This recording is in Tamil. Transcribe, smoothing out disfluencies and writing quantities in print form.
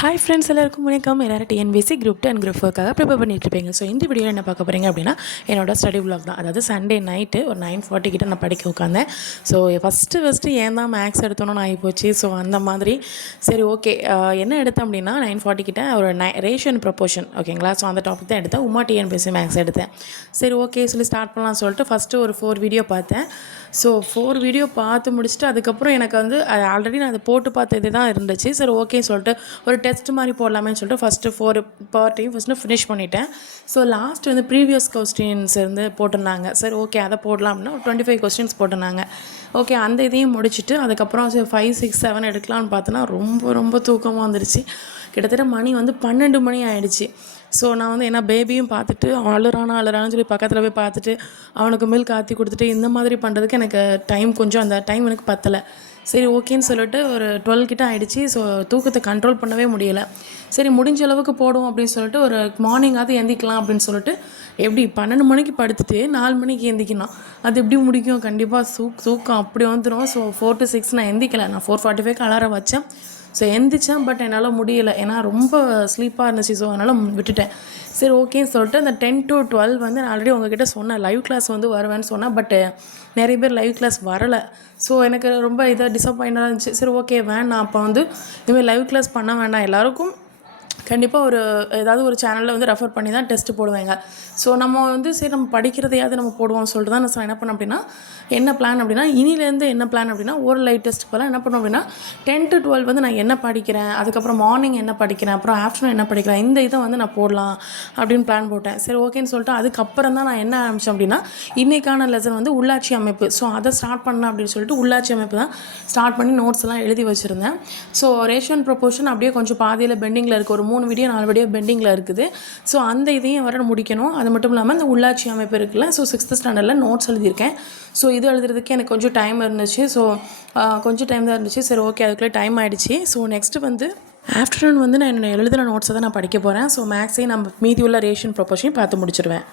ஹாய் ஃப்ரெண்ட்ஸ், எல்லாருக்கும் வணக்கம். எல்லாரும் டிஎன்பிஎஸ்சி குரூப் 2 அண்ட் குரூப் 4க்காக ப்ரிப்பேர் பண்ணிட்டு இருப்பீங்க. ஸோ இந்த வீடியோவில் என்ன பார்க்க போகிறீங்க அப்படின்னா, என்னோட ஸ்டடி vlog தான். அதாவது சண்டே நைட்டு ஒரு 9:40 கிட்ட நான் படிக்க உட்காந்தேன். ஸோ ஃபஸ்ட்டு ஏன் தான் மேக்ஸ் எடுத்தோன்னு ஆகிப்போச்சு. ஸோ அந்த மாதிரி சரி ஓகே, என்ன எடுத்தேன் அப்படின்னா 9:40 கிட்ட ஒரு ரேஷியோ ப்ரொபோர்ஷன், ஓகேங்களா. ஸோ அந்த டாபிக் தான் எடுத்தேன். உமா டிஎன்பிஎஸ்சி மேக்ஸ் எடுத்தேன். சரி ஓகே சொல்லி ஸ்டார்ட் பண்ணலாம்னு சொல்லிட்டு ஃபஸ்ட்டு ஒரு 4 வீடியோ பார்த்தேன். ஸோ 4 வீடியோ பார்த்து முடிச்சுட்டு அதுக்கப்புறம் எனக்கு வந்து ஆல்ரெடி நான் அதை போட்டு பார்த்தது தான் இருந்துச்சு. சரி ஓகேன்னு சொல்லிட்டு ஒரு டெஸ்ட் மாதிரி போடலாமேன்னு சொல்லிட்டு ஃபஸ்ட்டு 4 பார்ட்டையும் ஃபஸ்ட்டு ஃபினிஷ் பண்ணிட்டேன். ஸோ லாஸ்ட் வந்து ப்ரீவியஸ் கொஸ்டின்ஸ் இருந்து போட்டிருந்தாங்க. சரி ஓகே, அதை போடலாம் அப்படின்னா ஒரு 25 கொஸ்டின்ஸ் போட்டிருந்தாங்க. ஓகே, அந்த இதையும் முடிச்சுட்டு அதுக்கப்புறம் 5, 6, 7 எடுக்கலாம்னு பார்த்தோன்னா ரொம்ப தூக்கமாக வந்துடுச்சு. கிட்டத்தட்ட மணி வந்து 12 மணி ஆகிடுச்சு. ஸோ நான் வந்து ஏன்னா பேபியும் பார்த்துட்டு அழுறான்னு சொல்லி பக்கத்தில் போய் பார்த்துட்டு அவனுக்கு மில்க் ஆற்றி கொடுத்துட்டு இந்த மாதிரி பண்ணுறதுக்கு எனக்கு டைம் கொஞ்சம் அந்த டைம் எனக்கு பத்தலை. சரி ஓகேன்னு சொல்லிட்டு ஒரு 12 கிட்ட ஆகிடுச்சு. ஸோ தூக்கத்தை கண்ட்ரோல் பண்ணவே முடியலை. சரி முடிஞ்ச அளவுக்கு போடுவோம் அப்படின்னு சொல்லிட்டு ஒரு மார்னிங்காவது எந்திக்கலாம் அப்படின்னு சொல்லிட்டு எப்படி 12 மணிக்கு படுத்துட்டு 4 மணிக்கு எந்திக்கணும், அது எப்படி முடிக்கும்? கண்டிப்பாக தூக்கம் அப்படி வந்துடும். ஸோ 4 to 6 நான் எந்திக்கலை. நான் 4:45க்கு அலாரம் வச்சேன். ஸோ எந்திரிச்சேன், பட் என்னால் முடியலை, ஏன்னா ரொம்ப ஸ்லீப்பாக இருந்துச்சு. ஸோ அதனால் விட்டுட்டேன். சரி ஓகேன்னு சொல்லிட்டு அந்த 10 to 12 வந்து நான் ஆல்ரெடி உங்ககிட்ட சொன்னேன் லைவ் கிளாஸ் வந்து வருவேன்னு சொன்னேன். பட் நிறைய பேர் லைவ் கிளாஸ் வரலை. ஸோ எனக்கு ரொம்ப இதாக டிசப்பாயிண்டாக இருந்துச்சு. சரி ஓகே வேணாம், அப்போ வந்து இதுமாதிரி லைவ் கிளாஸ் பண்ண வேண்டாம், எல்லாருக்கும் கண்டிப்பாக ஏதாவது ஒரு சேனலில் வந்து ரெஃபர் பண்ணி தான் டெஸ்ட்டு போடுவாங்க. ஸோ நம்ம வந்து சரி நம்ம படிக்கிறதையாவது நம்ம போடுவோம்னு சொல்லிட்டு தான் நான் என்ன பண்ணேன் அப்படின்னா, என்ன பிளான் அப்படின்னா இனிலேருந்து என்ன பிளான் அப்படின்னா ஒரு லைவ் டெஸ்ட் போல் என்ன பண்ணோம் அப்படின்னா 10 to 12 வந்து நான் என்ன படிக்கிறேன், அதுக்கப்புறம் மார்னிங் என்ன படிக்கிறேன், அப்புறம் ஆஃப்டர்நூன் என்ன படிக்கிறேன், இந்த இதை வந்து நான் போடலாம் அப்படின்னு பிளான் போட்டேன். சரி ஓகேன்னு சொல்லிட்டு அதுக்கப்புறம் தான் நான் என்ன ஆரம்பித்தேன் அப்படின்னா இன்றைக்கான லெசன் வந்து உள்ளாட்சி அமைப்பு. ஸோ அதை ஸ்டார்ட் பண்ணேன் அப்படின்னு சொல்லிட்டு உள்ளாட்சி அமைப்பு தான் ஸ்டார்ட் பண்ணி நோட்ஸ் எல்லாம் எழுதி வச்சுருந்தேன். ஸோ ரேஷியோ ப்ரொபோர்ஷன் அப்படியே கொஞ்சம் பாதியில் பெண்டிங்கில் இருக்குது. ஒரு 3 வீடியோ 4 வீடியோ பெண்டிங்கில் இருக்குது. ஸோ அந்த இதையும் வர முடிக்கணும். அது மட்டும் இல்லாமல் இந்த உள்ளாட்சி அமைப்பு இருக்குல்ல, ஸோ 6th ஸ்டாண்டர்டில் நோட்ஸ் எழுதியிருக்கேன். ஸோ இது எழுதுறதுக்கு எனக்கு கொஞ்சம் டைம் இருந்துச்சு. ஸோ கொஞ்சம் டைம் தான் இருந்துச்சு. சரி ஓகே, அதுக்குள்ளே டைம் ஆகிடுச்சு. ஸோ நெக்ஸ்ட்டு வந்து ஆஃப்டர்நூன் வந்து நான் என்னோட எழுதின நோட்ஸை தான் நான் படிக்க போகிறேன். ஸோ மேக்ஸையும் நம்ம மீதி உள்ள ரேஷியோ ப்ரொபோர்ஷனையும் பார்த்து முடிச்சிடுவேன்.